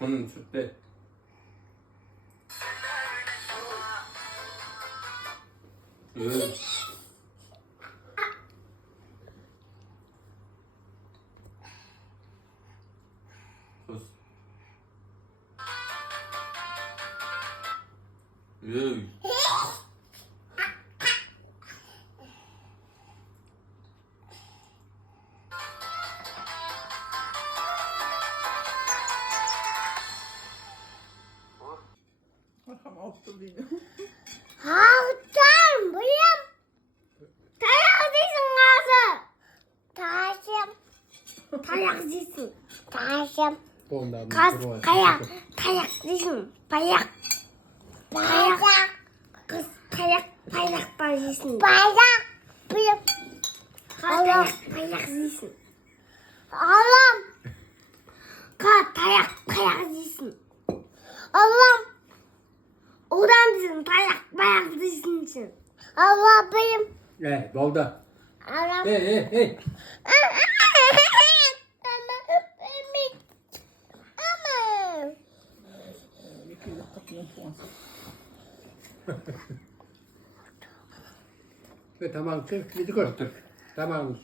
Onun sütte. Sus. Arkam altta değil. Haftan buyum. Tayak değilsin kızım. Taşım. Tayak değilsin. Taşım. Kız tayak. Tayak değilsin. Payak. Payak. Kız tayak. Payak değilsin. Payak. Buyum. Tayak. Payak değilsin. Allah'ım. Kız tayak. Payak değilsin. Allah'ım. Odan dizin, bayak dizin için. Allah benim. Balda. Allah. Hey. Tamam, çık. Gidi koy. Tamam.